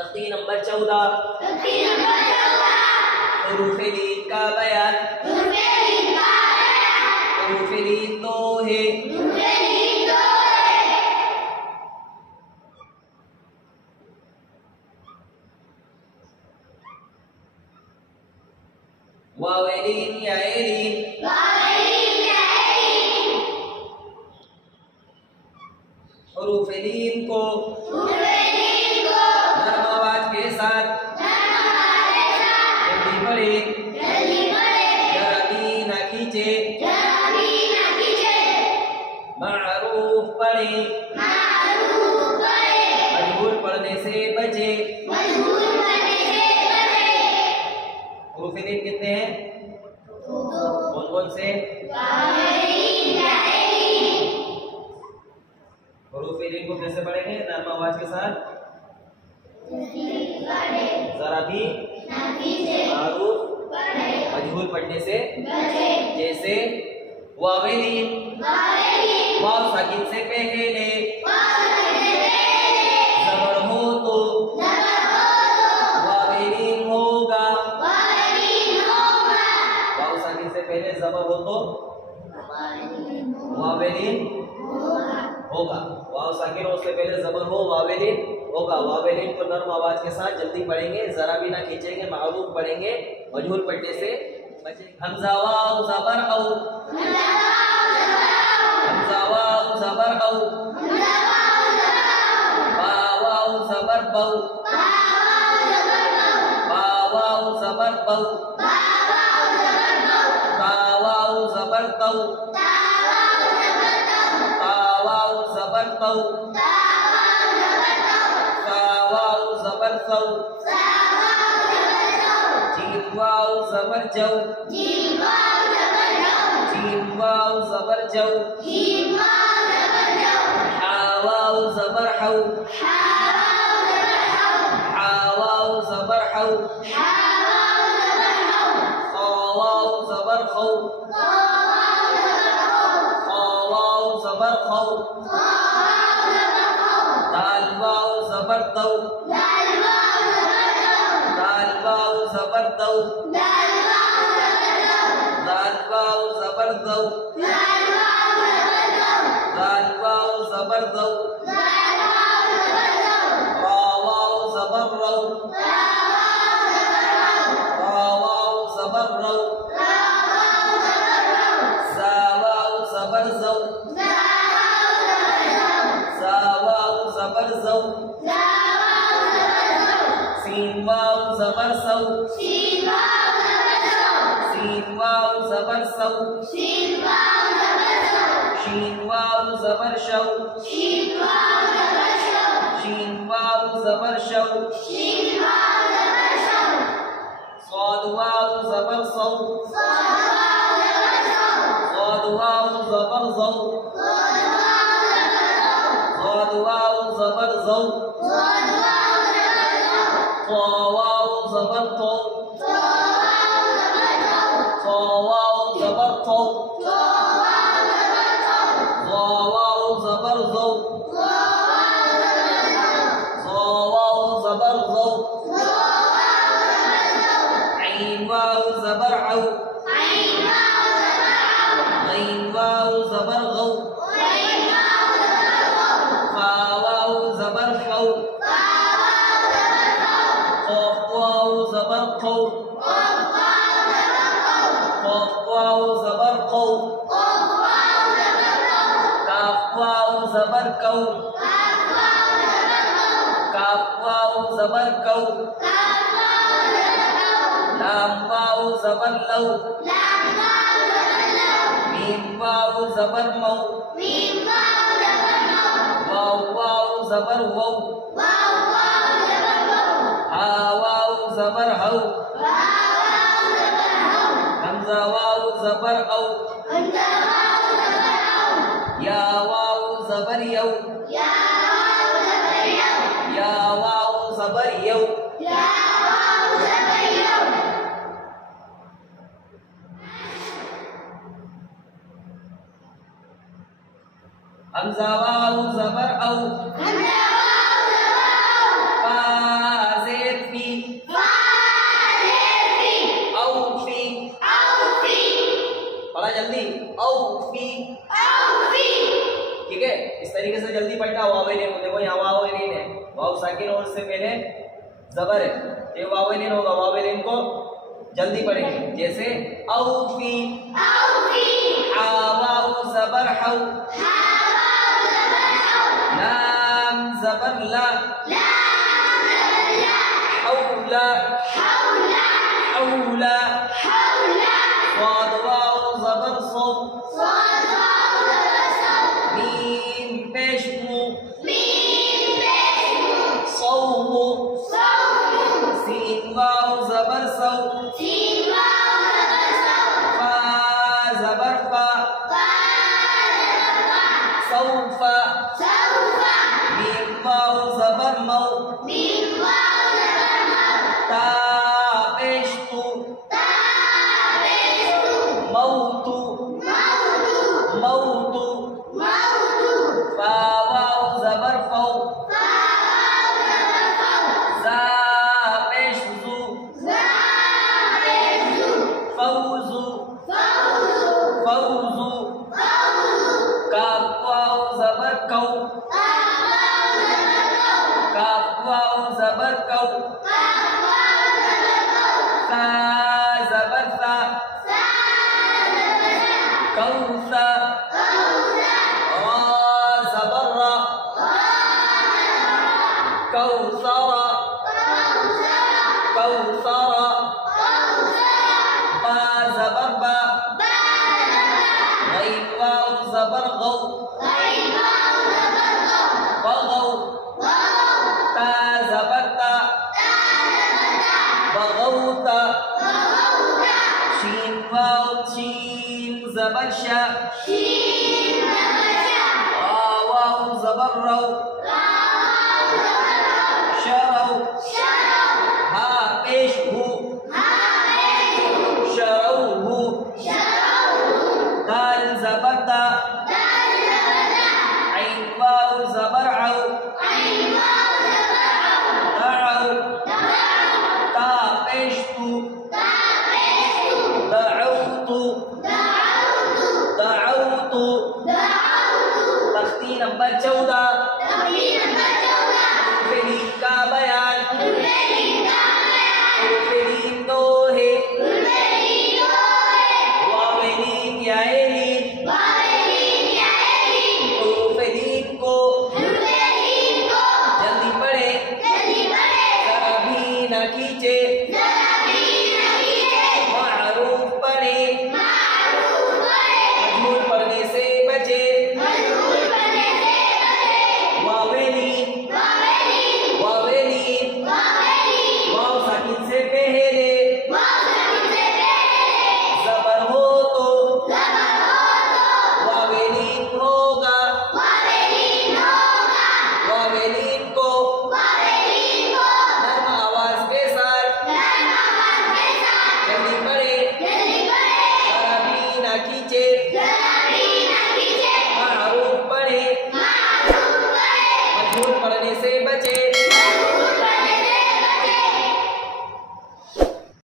तख्ती नंबर 14 हुरूफ लीन का बयान। हुरूफ लीन दो है। वावेलीन या एलीन। हुरूफ लीन को नरम आवाज के साथ जल्दी पढ़े, जरा भी ना खींचे, मारूफ पढ़े, मजबूर पढ़ने से बचे। हुरूफ लीन कितने हैं? कौन कौन से? हुरूफ लीन को कैसे पढ़ेंगे? नरम आवाज के साथ, जरा भी मारूफ मजबूर पढ़ने से जैसे वावेलीन, वाव साकिन से पहले जबर हो तो वावेलीन होगा। वाव साकिन से पहले जबर हो तो वावेलीन होगा। वाव साकिन हो उससे पहले जबर हो, वावेलीन होगा। वावेलीन को नर्म आवाज के साथ जल्दी पढ़ेंगे, जरा भी ना खींचेंगे, मारूफ पढ़ेंगे, मजहूल पढ़ने से बचेंगे। हमजा वाव जबर औ, हमजा वाव जबर औ, बा वाव जबर बौ, बा वाव जबर बौ, ता वाव जबर तौ, ता वाव जबर तौ, सा वाव जबर सौ, जीम वाव जबर जौ, जीम वाव जबर जौ, हा वाव जबर हौ, हा वाव जबर हौ, खा वाव जबर खौ, खा वाव जबर खौ, दाल वाव जबर दौ, दाल वाव जबर दौ, दाल वाव जबर दौ, दाल वाव जबर दौ, रा वाव जबर रौ, रा वाव जबर रौ, ज़ा वाव जबर ज़ौ, ज़ा वाव जबर ज़ौ, सीन वाव जबर सौ, सीन वाव जबर सौ, शीन वाव जबर शौ, शीन वाव जबर शौ, स्वाद वाव जबर सौ, स्वाद वाव जबर ज़ौ, स्वाद वाव जबर ज़ौ, क़ा वाव जबर क़ौ, क़ा वाव जबर क़ौ, ज़ा वाव जबर ज़ौ, ज़ा वाव जबर ज़ौ, ऐन वाव जबर औ, गैन वाव जबर गौ, फा वाव जबर फौ, क़ाफ वाव जबर क़ौ, क़ाफ वाव जबर क़ौ, काफ वाव जबर कौ, काफ वाव जबर कौ, लाम वाव जबर लौ, मीम वाव जबर मौ, वाव वाव जबर वौ, हा वाव जबर हौ, हमजा वाव जबर औ, या वाव जबर यौ, या वाव जबर यौ, हमजा वाव जबर औ, फा यहाँ वावेलिन है, वाव साकिन और उससे पहले जबर है, ये वावेलिन होगा, वावेलिन को जल्दी पढ़ेंगे। जैसे औफी, हा वाव जबर हौ, लाम जबर ला, हौला, हौला, स्वाद वाव जबर सौ, मीम पेश मु, सौमु, सीन वाव जबर सौ, फा जबर फा, सौफा, मीम वाव जबर मौ, ता पेश तु, मौतु, मौतु, फा वाव जबर फौ, जा पेश जु, फौजु, फौजु, काफ वाव जबर कौ, काफ वाव जबर कौ, सा जबर सा, कौसा, रा जबर रा, कौसरा, कौसरा, बा जबर बा, गैन वाव जबर गौ, बगौ, ता जबर ता, बगौता, शीन वाव शीन जबर शा, रा वाव जबर रौ, शरौ, हा पेश हु, शरौहु, दाल जबर दा, ऐन वाव जबर औ, दऔ, ता पेश तु, दऔतु, दऔतु। तख्ती नंबर 14 हुरुफ का बयान, हुरुफ दो है, वावेलिन याएलिन, हुरुफ को जल्दी पढ़े, जरा भी न खींचे, मारूफ पढ़े, मजहूल पढ़ने से बचे, वावेलिन